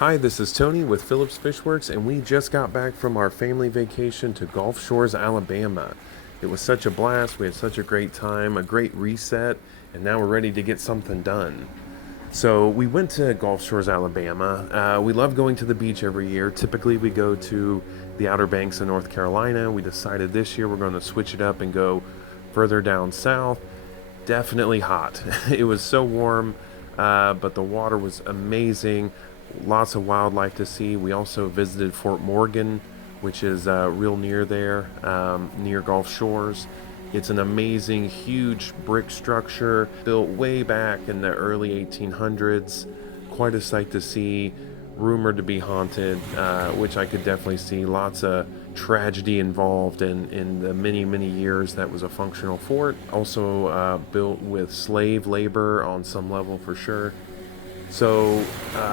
Hi, this is Tony with Phillips Fishworks, and we just got back from our family vacation to Gulf Shores, Alabama. It was such a blast. We had such a great time, a great reset, and now we're ready to get something done. So we went to Gulf Shores, Alabama. We love going to the beach every year. Typically, we go to the Outer Banks of North Carolina. We decided this year we're going to switch it up and go further down south. Definitely hot. It was so warm, but the water was amazing. Lots of wildlife to see. We also visited Fort Morgan, which is real near there, near Gulf Shores. It's an amazing, huge brick structure built way back in the early 1800s. Quite a sight to see, rumored to be haunted, which I could definitely see. Lots of tragedy involved in the many, many years that was a functional fort. Also built with slave labor on some level for sure. So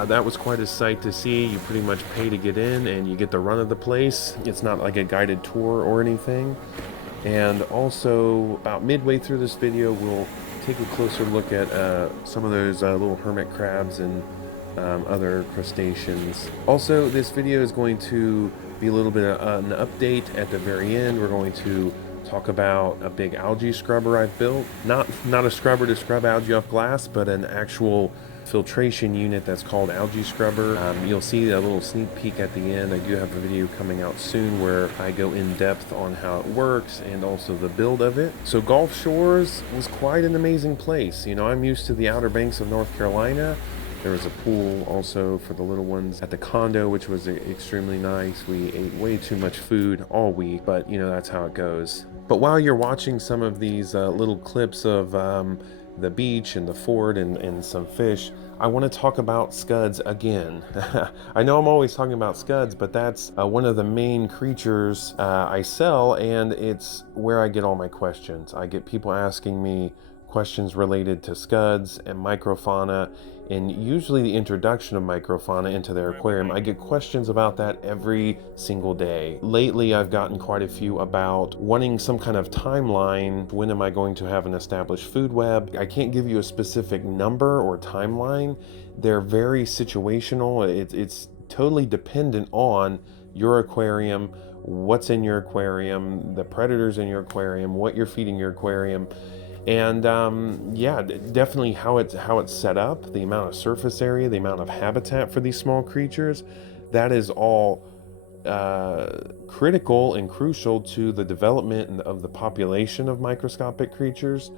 that was quite a sight to see. You pretty much pay to get in and you get the run of the place. It's not like a guided tour or anything. And also, about midway through this video, we'll take a closer look at some of those little hermit crabs and other crustaceans. Also, this video is going to be a little bit of an update at the very end. We're going to talk about a big algae scrubber I've built. Not a scrubber to scrub algae off glass, but an actual filtration unit that's called Algae Scrubber. You'll see a little sneak peek at the end. I do have a video coming out soon where I go in depth on how it works and also the build of it. So Gulf Shores was quite an amazing place. You know, I'm used to the Outer Banks of North Carolina. There was a pool also for the little ones at the condo, which was extremely nice. We ate way too much food all week, but you know, that's how it goes. But while you're watching some of these little clips of the beach and the fort and some fish, I want to talk about scuds again. I know I'm always talking about scuds, but that's one of the main creatures I sell, and it's where I get all my questions. I get people asking me questions related to scuds and microfauna, and usually the introduction of microfauna into their aquarium. I get questions about that every single day. Lately, I've gotten quite a few about wanting some kind of timeline. When am I going to have an established food web? I can't give you a specific number or timeline. They're very situational. It's totally dependent on your aquarium, what's in your aquarium, the predators in your aquarium, what you're feeding your aquarium. And yeah, definitely how it's set up, the amount of surface area, the amount of habitat for these small creatures, that is all critical and crucial to the development of the population of microscopic creatures,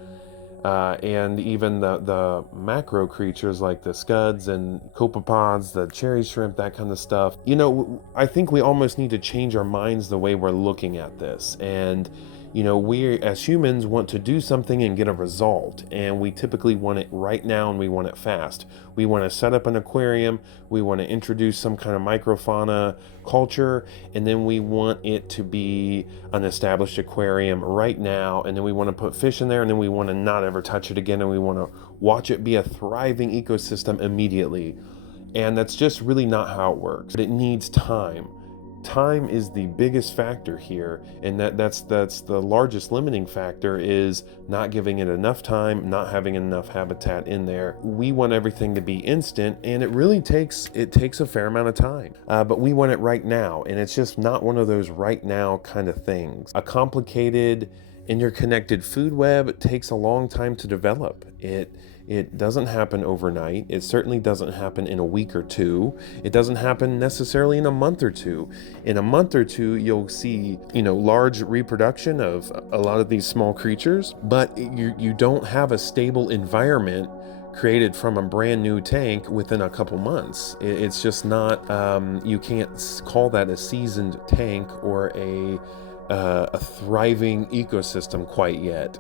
and even the macro creatures like the scuds and copepods, the cherry shrimp, that kind of stuff. You know, I think we almost need to change our minds the way we're looking at this. And you know, we as humans want to do something and get a result, and we typically want it right now and we want it fast. We want to set up an aquarium, we want to introduce some kind of microfauna culture, and then we want it to be an established aquarium right now, and then we want to put fish in there, and then we want to not ever touch it again, and we want to watch it be a thriving ecosystem immediately. And that's just really not how it works. But it needs time. Time is the biggest factor here, and that's the largest limiting factor, is not giving it enough time, not having enough habitat in there. We want everything to be instant, and it really takes a fair amount of time, but we want it right now, and it's just not one of those right now kind of things. A complicated interconnected food web takes a long time to develop. It doesn't happen overnight. It certainly doesn't happen in a week or two. It doesn't happen necessarily in a month or two. In a month or two, you'll see, you know, large reproduction of a lot of these small creatures, but you don't have a stable environment created from a brand new tank within a couple months. It's just not, you can't call that a seasoned tank or a thriving ecosystem quite yet.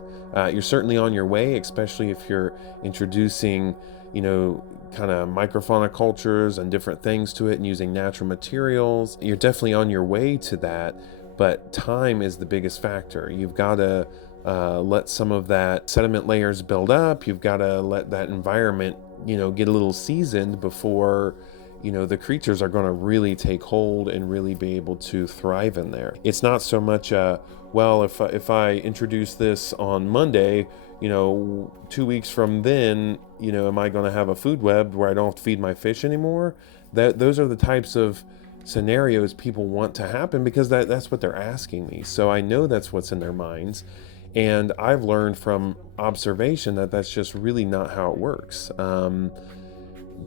You're certainly on your way, especially if you're introducing, you know, kind of microfauna cultures and different things to it and using natural materials. You're definitely on your way to that, but time is the biggest factor. You've got to let some of that sediment layers build up. You've got to let that environment, you know, get a little seasoned before, you know, the creatures are going to really take hold and really be able to thrive in there. It's not so much well, if I introduce this on Monday, you know, 2 weeks from then, you know, am I going to have a food web where I don't have to feed my fish anymore? those are the types of scenarios people want to happen, because that's what they're asking me. So I know that's what's in their minds. And I've learned from observation that that's just really not how it works.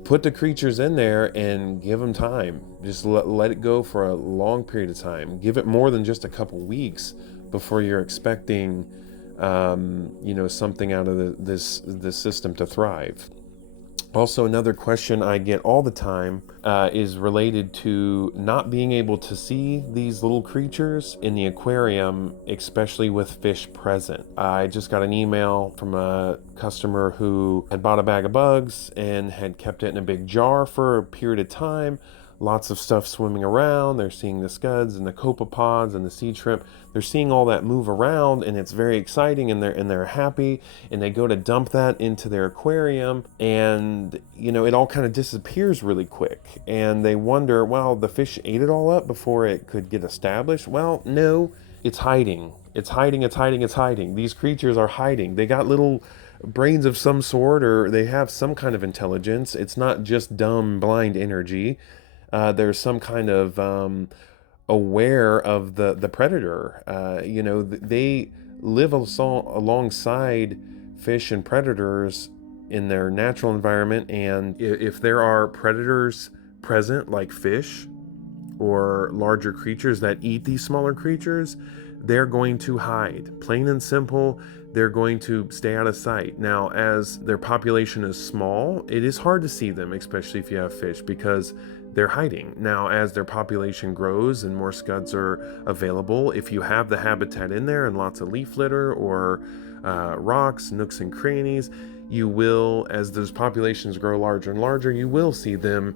Put the creatures in there and give them time. Just let it go for a long period of time. Give it more than just a couple weeks before you're expecting, something out of this system to thrive. Also, another question I get all the time is related to not being able to see these little creatures in the aquarium, especially with fish present. I just got an email from a customer who had bought a bag of bugs and had kept it in a big jar for a period of time. Lots of stuff swimming around. They're seeing the scuds and the copepods and the sea shrimp. They're seeing all that move around, and it's very exciting, and they're happy, and they go to dump that into their aquarium, and it all kind of disappears really quick, and they wonder, well, the fish ate it all up before it could get established. Well, no, it's hiding. It's hiding. These creatures are hiding. They got little brains of some sort, or they have some kind of intelligence. It's not just dumb, blind energy. There's some kind of aware of the predator. They live alongside fish and predators in their natural environment, and if there are predators present, like fish or larger creatures that eat these smaller creatures, they're going to hide. Plain and simple, they're going to stay out of sight. Now, as their population is small, it is hard to see them, especially if you have fish, because they're hiding. Now, as their population grows and more scuds are available, if you have the habitat in there and lots of leaf litter or rocks, nooks and crannies, you will, as those populations grow larger and larger, you will see them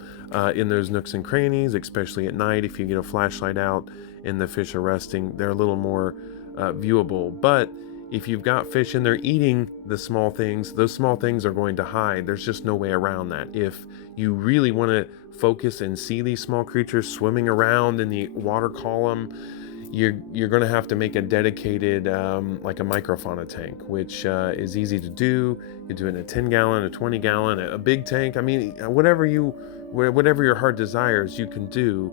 in those nooks and crannies, especially at night. If you get a flashlight out and the fish are resting, they're a little more viewable. But if you've got fish and they're eating the small things, those small things are going to hide. There's just no way around that. If you really want to focus and see these small creatures swimming around in the water column, you're going to have to make a dedicated like a microfauna tank, which is easy to do. You do it in a 10-gallon, a 20-gallon, a big tank. I mean, whatever your heart desires, you can do.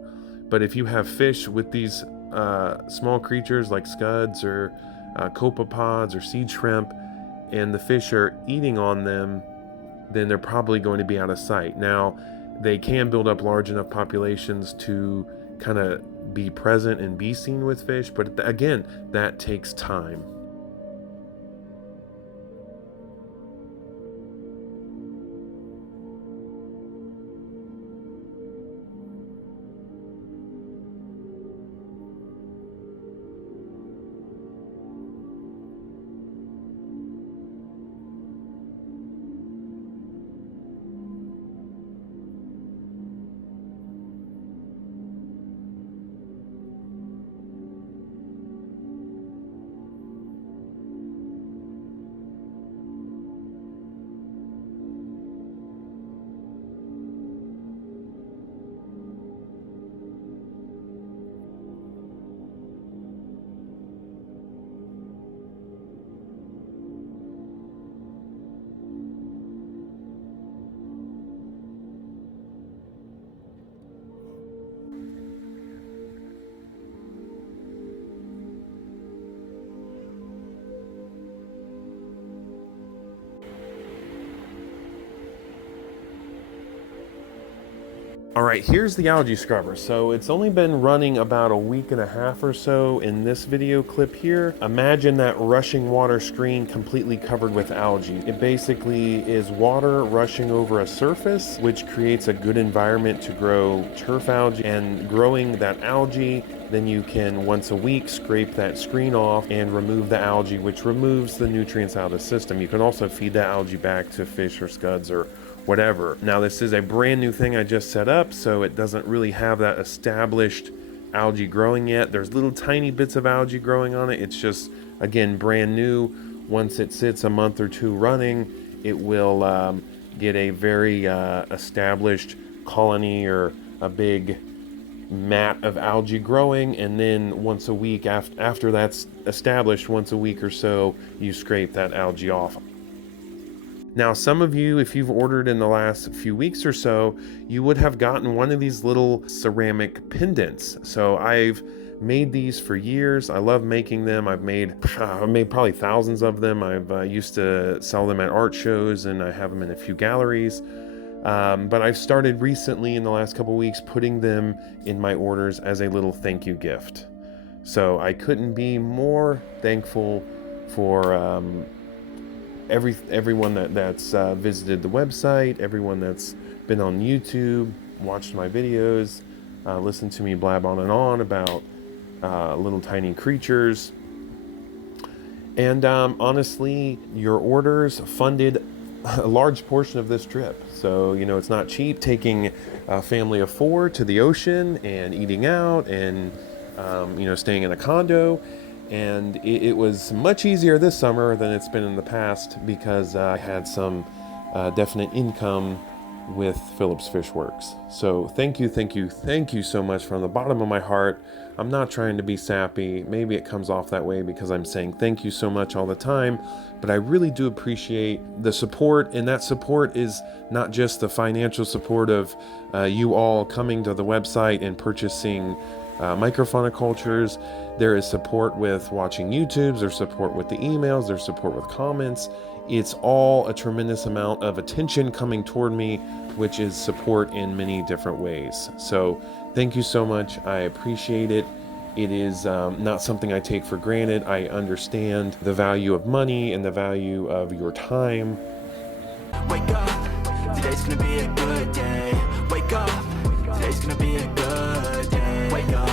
But if you have fish with these small creatures like scuds or copepods or seed shrimp, and the fish are eating on them, then they're probably going to be out of sight. Now, they can build up large enough populations to kind of be present and be seen with fish, but again, that takes time. All right, here's the algae scrubber. So it's only been running about a week and a half or so in this video clip here. Imagine that rushing water screen completely covered with algae. It basically is water rushing over a surface, which creates a good environment to grow turf algae. And growing that algae, then you can once a week scrape that screen off and remove the algae, which removes the nutrients out of the system. You can also feed that algae back to fish or scuds or whatever. Now, this is a brand new thing I just set up, so it doesn't really have that established algae growing yet. There's little tiny bits of algae growing on it. It's just, again, brand new. Once it sits a month or two running, it will get a very established colony or a big mat of algae growing, and then once a week, after that's established, once a week or so, you scrape that algae off. Now, some of you, if you've ordered in the last few weeks or so, you would have gotten one of these little ceramic pendants. So I've made these for years. I love making them. I've made probably thousands of them. I've used to sell them at art shows, and I have them in a few galleries. But I've started recently in the last couple weeks putting them in my orders as a little thank you gift. So I couldn't be more thankful for everyone that's visited the website, everyone that's been on YouTube, watched my videos, listened to me blab on and on about little tiny creatures. And honestly, your orders funded a large portion of this trip. So, you know, it's not cheap taking a family of 4 to the ocean and eating out and, you know, staying in a condo. And it was much easier this summer than it's been in the past because I had some definite income with Phillips Fish Works. So thank you so much from the bottom of my heart. I'm not trying to be sappy. Maybe it comes off that way because I'm saying thank you so much all the time, but I really do appreciate the support, and that support is not just the financial support of you all coming to the website and purchasing microfauna cultures. There is support with watching YouTubes, there's support with the emails, there's support with comments. It's all a tremendous amount of attention coming toward me, which is support in many different ways. So thank you so much. I appreciate it. It is not something I take for granted. I understand the value of money and the value of your time. Wake up, today's gonna be a good day. Wake up, today's gonna be a good day. Wake up.